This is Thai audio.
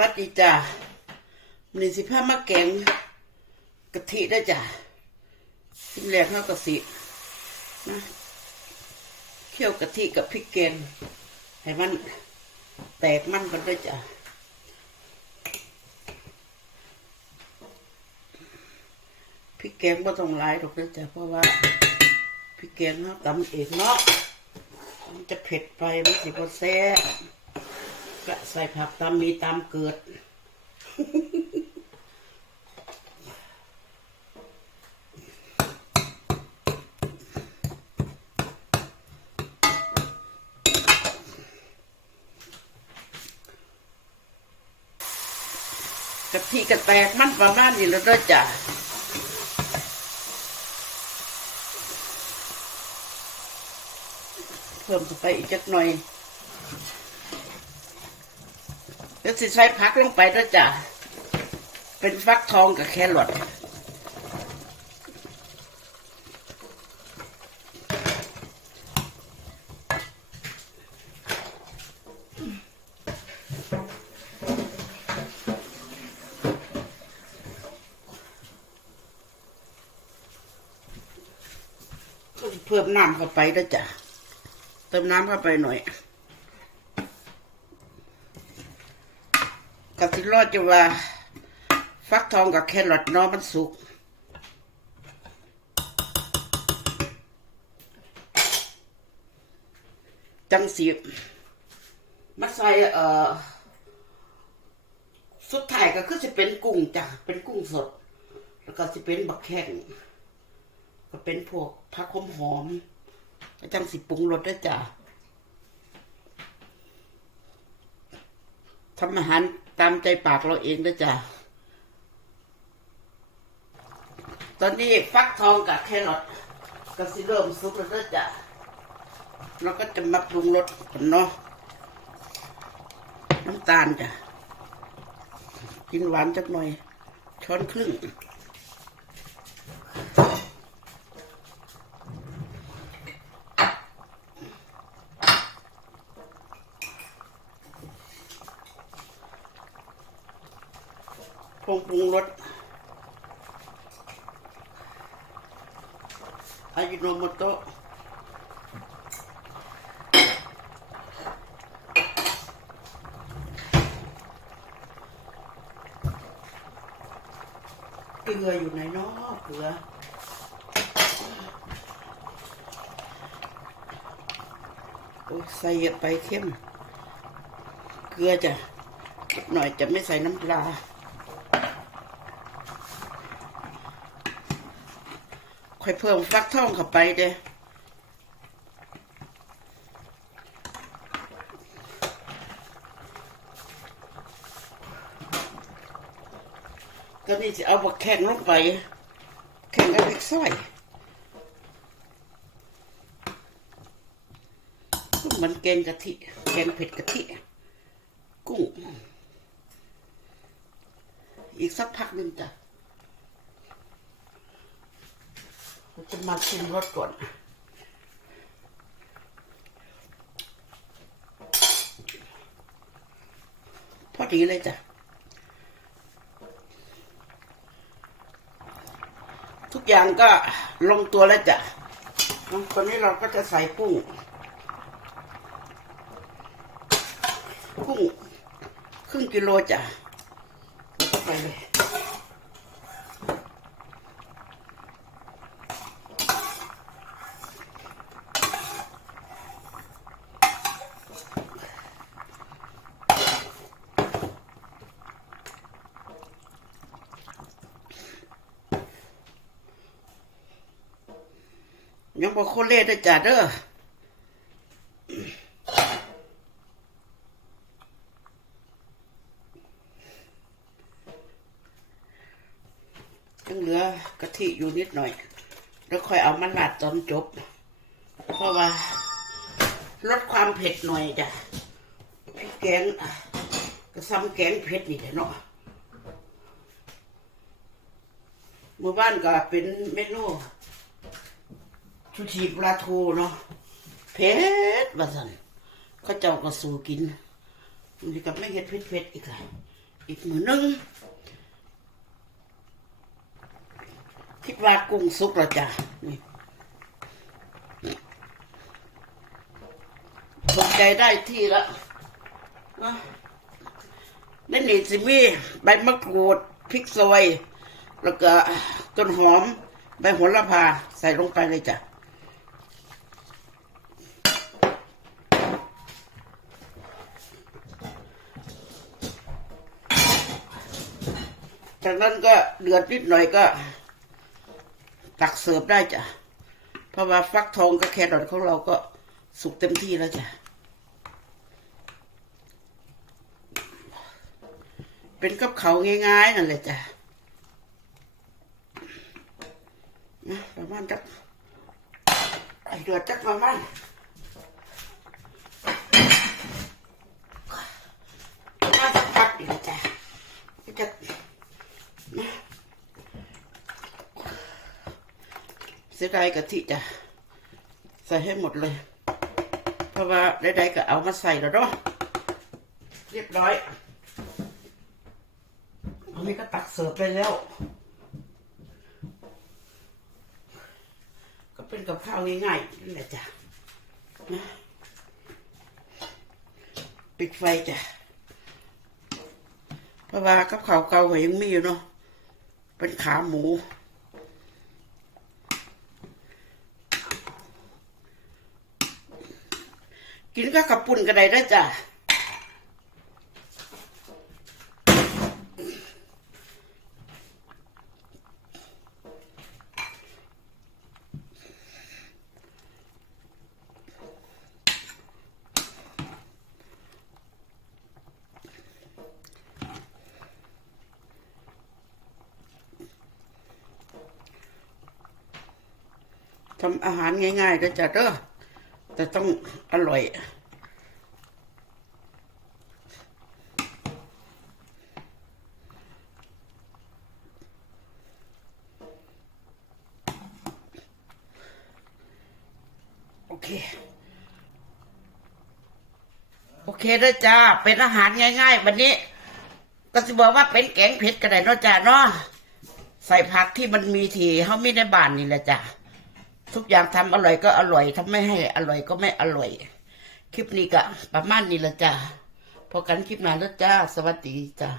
วัสดีจ้านี่สิพามาแกงกะทิได้จ้ะทิมแรกเข้ากะสินะเคี่ยวกะทิกับพริกแกงให้มันแตกมันกันด้วยจ้ะพริกแกงไม่ต้องหลายหรอกนะจ้ะเพราะว่าพริกแกงเราตำเองเนาะมันจะเผ็ดไปมันสิบ่แซ่บ ก็ใส่ผักตามมีตามเกิด กะทิกระแตกมันประมาณนี้แล้วเด้อจ้ะเพิ่มเข้าไปอีกจักหน่อย แล้วสิใช้พักลงไปด้วยจ้ะ เป็นฟักทองกับแครอทเพิ่มน้ำเข้าไปด้วยจ้ะ เติมน้ำเข้าไปหน่อย กับที่รอดจะว่า ฟักทองกับแครอทน้อมันสุก จังสีมาใส่เอ่อ สุดท้ายก็คือจะเป็นกุ้งจ้ะ เป็นกุ้งสด แล้วก็จะเป็นบักแข้งก็เป็นพวกผักหอมหอมแล้วจังสิปรุงรสด้วยจ้ะทำอาหาร ตามใจปากเราเองนะจ๊ะตอนนี้ฟักทองกับแครอทก็สิเริ่มสุกแล้วนะจ๊ะเราก็จะมาปรุงรสกันเนาะน้ำตาลจ้ะ กินหวานจักหน่อย ช้อนครึ่ง ผงปรุงรสอายิโนโมโตะเกลืออยู่ไหนเนาะเกลือโอ้ยใส่เยอะไปเข้ม เกลือจะหน่อยจะไม่ใส่น้ำปลา ค่อยเพิ่มฟักทองเข้าไปเด้ก็นี่จะเอาบักแข้งลงไป แข้งกับพริกซอยมือนแกงกะทิ แกงเผ็ดกะทิ กุ้ง อีกสักพักหนึ่งจ้ะ เราจะมาชิมรสก่อนพอดีเลยจ้ะ ทุกอย่างก็ลงตัวแล้วจ้ะตอนนี้เราก็จะใส่กุ้งกุ้งครึ่งกิโลจ้ะไปเลย ยังบอกโคเล่ได้จ้ะเด้อยังเหลือกะทิอยู่นิดหน่อย แล้วค่อยเอามาลาดตอนจบ เพราะว่า ลดความเผ็ดหน่อยจ้ะพริกแกงอะก็ซ้ำแกงเผ็ดนี่แหละเนาะหมู่บ้านก็เป็นเมนู ชูชีปลาทูเนาะเผ็ดว่าสันเขาเจ้าก็สู้กินมันก็ไม่เห็ดเผ็ดเผ็ดๆอีกเลยอีกมือนึงคิดว่ากุ้งสุกแล้วจ้ะนี่สนใจได้ที่แล้วอะนั่นนี่สิมีใบมะกรูดพริกซอย แล้วก็ต้นหอม ใบโหระพาใส่ลงไปเลยจ้ะ จากนั้นก็เดือดนิดหน่อยก็ ตักเสิร์ฟได้จ้ะ เพราะว่าฟักทองกับแครอทของเราก็สุกเต็มที่แล้วจ้ะ เป็นกับเขาง่ายๆนั่นแหละจ้ะนะประมาณจักไอเดือดจักประมาณประมาณสักพักดีจ้ะก็จะ เสียดายกะทิจ้ะใส่ให้หมดเลย เพราะว่าได้ๆก็เอามาใส่แล้วเนาะเรียบร้อยอันนี้ก็ตักเสิร์ฟไปแล้ว ก็เป็นกับข้าวง่ายๆนั่นแหละจ้ะนะปิดไฟจ้ะเพราะว่ากับข้าวเก่าก็ยังมีอยู่เนาะเป็นขาหมู กินก็กับปุ่นก็ได้ด้อจ้ะทำอาหารง่ายๆด้อจ้ะเด้อ แต่ต้องอร่อย โอเค โอเคเด้อจ้า เป็นอาหารง่ายๆ วันนี้ ก็จะบอกว่าเป็นแกงเผ็ดก็ได้เนาะจ้าเนาะใส่ผักที่มันมีทีเขาไม่ได้บ้านนี่แหละจ้ะ ทุกอย่างทำอร่อยก็อร่อยทำไม่ให้อร่อยก็ไม่อร่อย คลิปนี้ก็ประมาณนี้ละจ้าพอกันคลิปหน้าแล้วจ้า สวัสดีจ้า